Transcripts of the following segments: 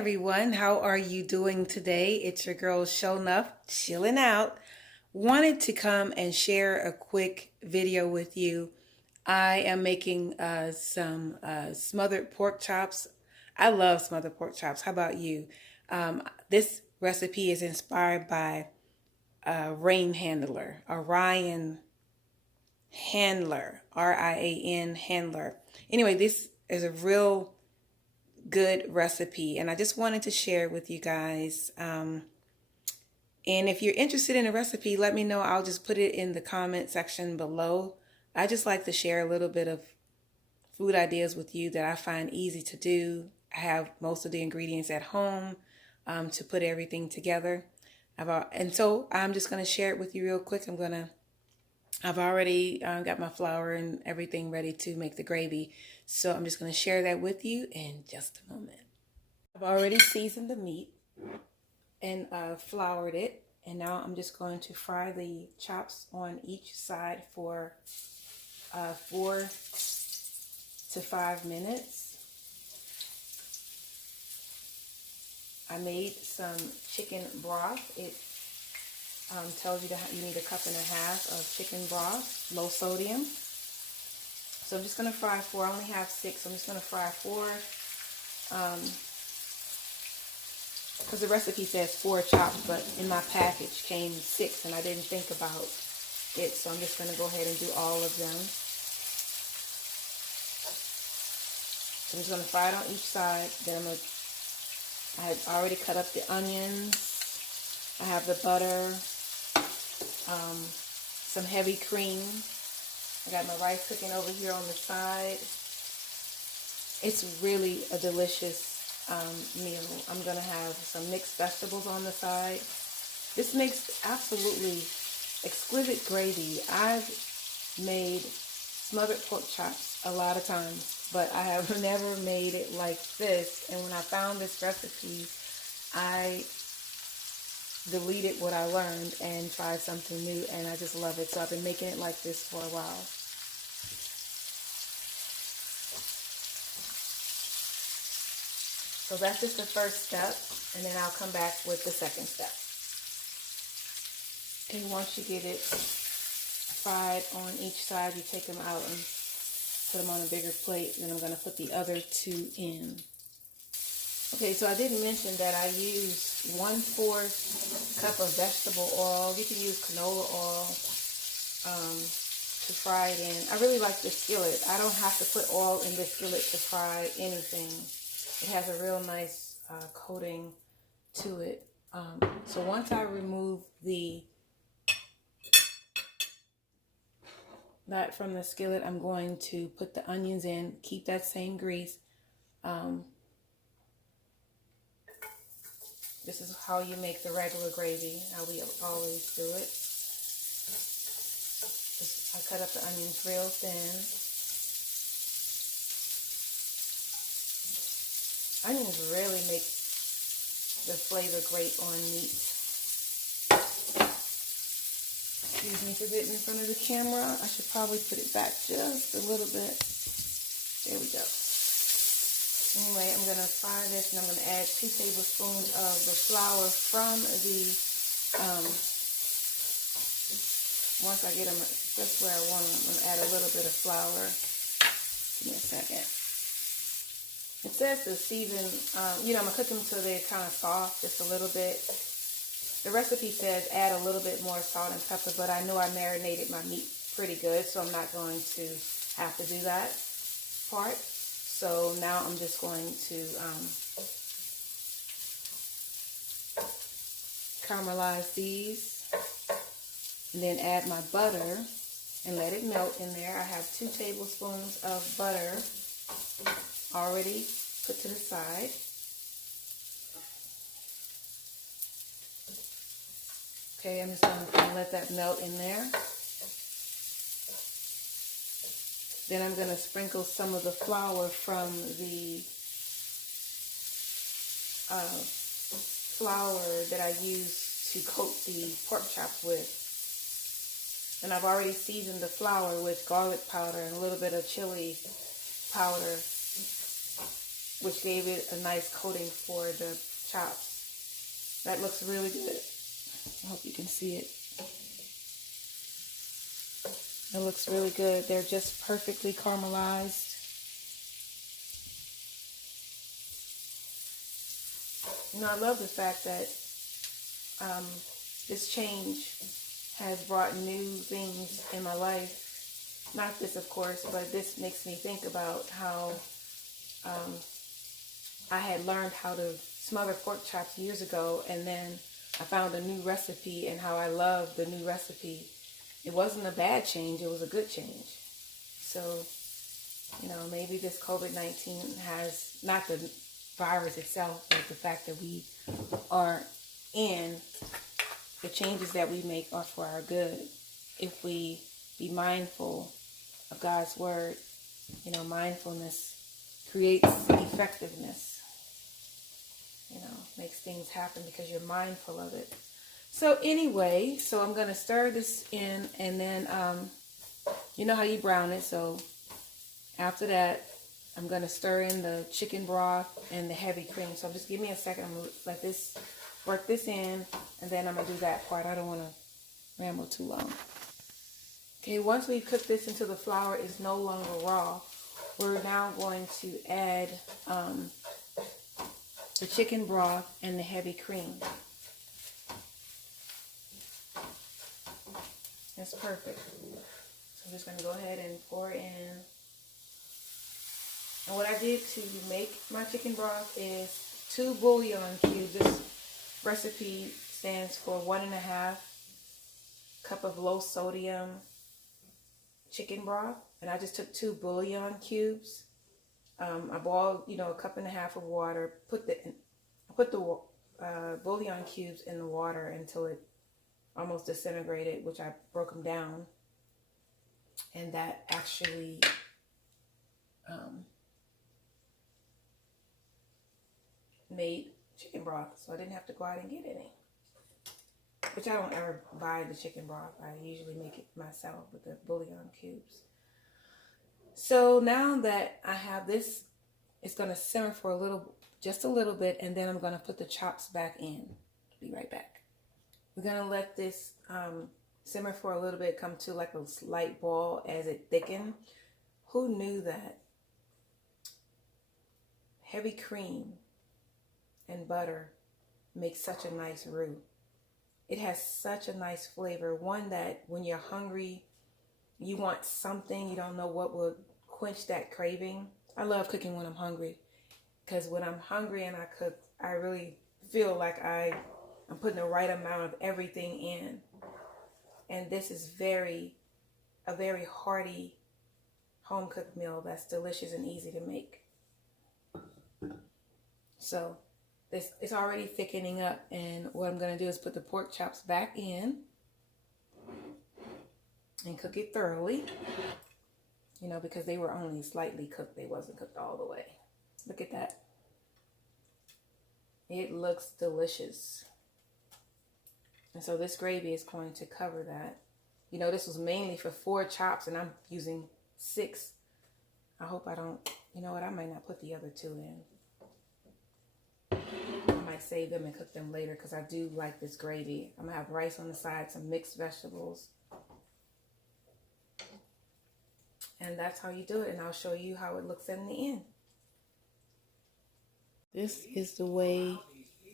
everyone, how are you doing today? It's your girl Shonuff, chilling out. Wanted to come and share a quick video with you. I am making some smothered pork chops. I love smothered pork chops. How about you? This recipe is inspired by Rian Handler, or Rian Handler, Rian Handler. Anyway, this is a real good recipe, and I just wanted to share it with you guys. And if you're interested in a recipe, let me know. I'll just put it in the comment section below. I just like to share a little bit of food ideas with you that I find easy to do. I have most of the ingredients at home to put everything together. And so I'm just going to share it with you real quick. I've already got my flour and everything ready to make the gravy. So I'm just going to share that with you in just a moment. I've already seasoned the meat and floured it. And now I'm just going to fry the chops on each side for 4 to 5 minutes. I made some chicken broth. It tells you that you need 1.5 cups of chicken broth, low sodium. So I'm just going to fry 4. I only have 6, so I'm just going to fry 4. Because the recipe says 4 chops, but in my package came 6, and I didn't think about it, so I'm just going to go ahead and do all of them. So I'm just going to fry it on each side. Then I had already cut up the onions. I have the butter. Some heavy cream. I got my rice cooking over here on the side. It's really a delicious meal. I'm going to have some mixed vegetables on the side. This makes absolutely exquisite gravy. I've made smothered pork chops a lot of times, but I have never made it like this. And when I found this recipe, I deleted what I learned and tried something new, and I just love it. So I've been making it like this for a while. So that's just the first step, and then I'll come back with the second step. And once you get it fried on each side, you take them out and put them on a bigger plate. Then I'm going to put the other 2 in. Okay, so I didn't mention that I used 1/4 cup of vegetable oil. You can use canola oil to fry it in. I really like the skillet. I don't have to put oil in the skillet to fry anything. It has a real nice coating to it. So once I remove that from the skillet, I'm going to put the onions in. Keep that same grease. This is how you make the regular gravy, how we always do it. I cut up the onions real thin. Onions really make the flavor great on meat. Excuse me for getting in front of the camera. I should probably put it back just a little bit. There we go. Anyway, I'm going to fry this, and I'm going to add 2 tablespoons of the flour from the, once I get them just where I want them, I'm going to add a little bit of flour. Give me a second. It says to season, I'm going to cook them till they're kind of soft, just a little bit. The recipe says add a little bit more salt and pepper, but I know I marinated my meat pretty good, so I'm not going to have to do that part. So now I'm just going to caramelize these, and then add my butter and let it melt in there. I have 2 tablespoons of butter already put to the side. Okay, I'm just going to let that melt in there. Then I'm going to sprinkle some of the flour from the flour that I use to coat the pork chops with. And I've already seasoned the flour with garlic powder and a little bit of chili powder. which gave it a nice coating for the chops. That looks really good. I hope you can see it. It looks really good. They're just perfectly caramelized. You know, I love the fact that this change has brought new things in my life. Not this, of course, but this makes me think about how I had learned how to smother pork chops years ago, and then I found a new recipe and how I love the new recipe. It wasn't a bad change, it was a good change. So, you know, maybe this COVID-19 has, not the virus itself, but the fact that we are in, the changes that we make are for our good. If we be mindful of God's word, you know, mindfulness creates effectiveness. You know, makes things happen because you're mindful of it. So anyway, so I'm going to stir this in, and then, you know how you brown it. So after that, I'm going to stir in the chicken broth and the heavy cream. So just give me a second. I'm going to let this, work this in, and then I'm going to do that part. I don't want to ramble too long. Okay, once we cook this until the flour is no longer raw, we're now going to add the chicken broth and the heavy cream. That's perfect. So I'm just going to go ahead and pour in. And what I did to make my chicken broth is 2 bouillon cubes. This recipe stands for 1.5 cup of low sodium chicken broth. And I just took 2 bouillon cubes. I boiled, you know, 1.5 cups of water. Put the bouillon cubes in the water until it almost disintegrated, which I broke them down, and that actually made chicken broth, so I didn't have to go out and get any, which I don't ever buy the chicken broth. I usually make it myself with the bouillon cubes. So now that I have this, it's going to simmer for just a little bit, and then I'm going to put the chops back in. Be right back. We're going to let this simmer for a little bit, come to like a slight boil as it thickens. Who knew that heavy cream and butter makes such a nice roux? It has such a nice flavor. One that when you're hungry, you want something, you don't know what will quench that craving. I love cooking when I'm hungry, because when I'm hungry and I cook, I really feel like I'm putting the right amount of everything in. And this is a very hearty home cooked meal that's delicious and easy to make. So this is already thickening up, and what I'm going to do is put the pork chops back in and cook it thoroughly. You know, because they were only slightly cooked. They wasn't cooked all the way. Look at that. It looks delicious. And so this gravy is going to cover that. You know, this was mainly for 4 chops, and I'm using 6. I hope I don't, you know what, I might not put the other 2 in. I might save them and cook them later, because I do like this gravy. I'm going to have rice on the side, some mixed vegetables. And that's how you do it, and I'll show you how it looks in the end. This is the way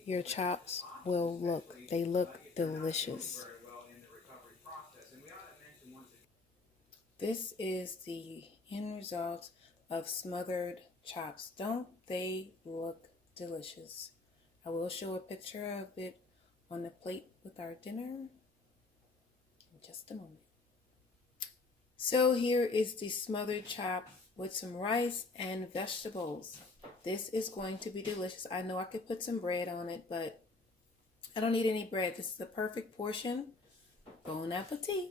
your chops will look. They look delicious. This is the end result of smothered chops. Don't they look delicious? I will show a picture of it on the plate with our dinner in just a moment. So here is the smothered chop with some rice and vegetables. This is going to be delicious. I know I could put some bread on it, but I don't need any bread. This is the perfect portion. Bon appetit.